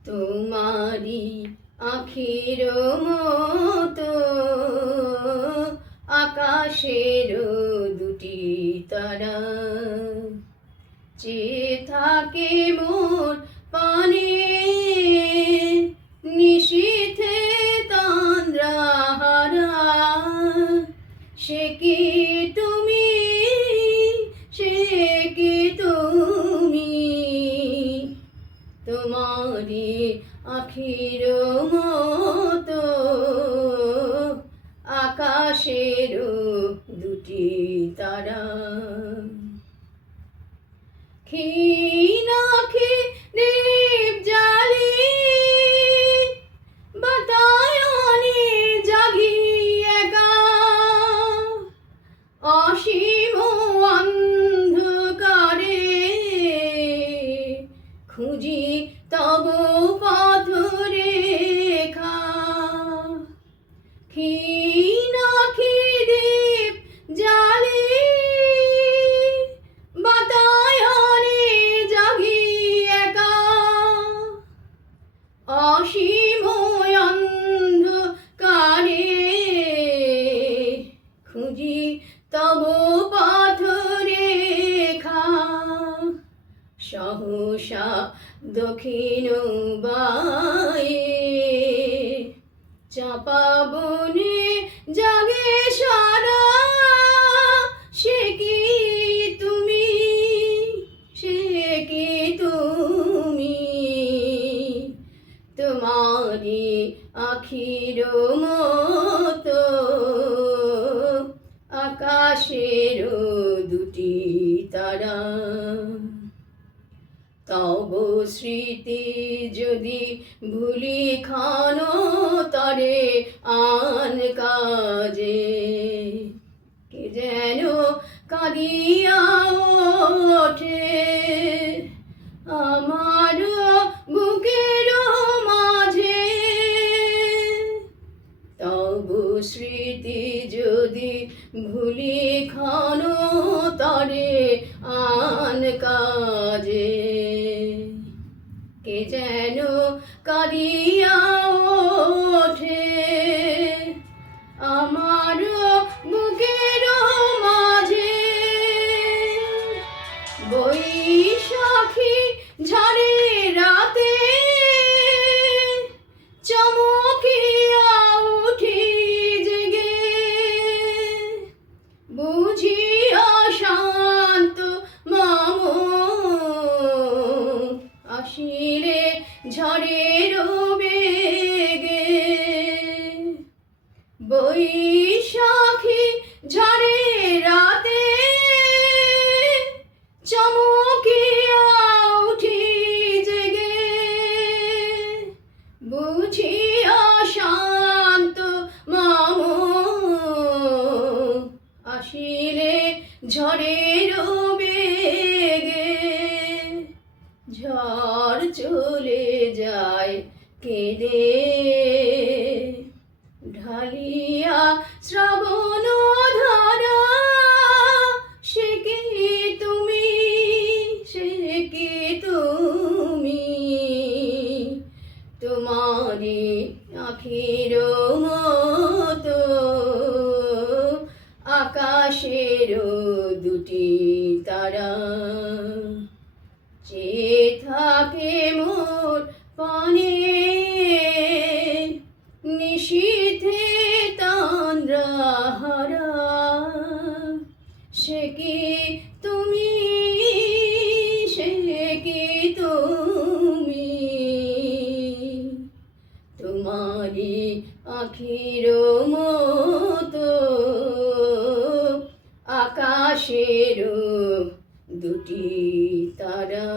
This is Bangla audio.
তোমারি আখির মতো আকাশের দুটি তারা চেয়ে থাকে মোর পানে নিশীথে তন্দ্রাহারা। সে কি তুমি, সে কি তুমি, তোমারি আখির মতো আকাশের দুটি তারা। ক্ষীণ আঁখি দীপ জ্বালি বাতায়নে জাগি একা, অসীম অন্ধকারে খুঁজি তব পথ রেখা। ক্ষীণ আঁখি দীপ জ্বালি বাতায়নে জাগি একা, অসীম অন্ধকারে খুঁজি তব পথ রেখা। সহসা দক্ষিণ বায়ে চাপা বনে জাগে সারা। সে কি তুমি, সে কি তুমি, তোমারি আখির মতো আকাশের দুটি তারা। তব স্মৃতি যদি ভুলি ক্ষণ তরে আন কাজে, কে যেন কাঁদিয়া ওঠে আমার বুকের মাঝে। তব স্মৃতি যদি ভুলি ক্ষণ তরে আন কাজে, কে যেন কাঁদিয়া ওঠে আমার বুকের মাঝে। বৈশাখী ঝড়ে রাতে চমকিয়া উঠি জেগে, বুঝিয়া শান্ত মাম আসিলে ঝড়ের বেগে। বৈশাখী ঝড়ে রাতে চমকিয়া উঠি জেগে, বুঝিয়া শান্ত মাম আসিলে ঝড়ের বেগে। ঝড় চলে যায় কেঁদে ঢালিয়া শ্রাবণ ধারা। সে কি তুমি, সে কি তুমি, তোমারি আখির মতো আকাশের দুটি তারা। চেয়ে থাকে মোর পানে নিশীথে তন্দ্রাহারা। সে কি তুমি, সে কি তুমি, তোমারি আখির মতো আকাশের দুটি তারা।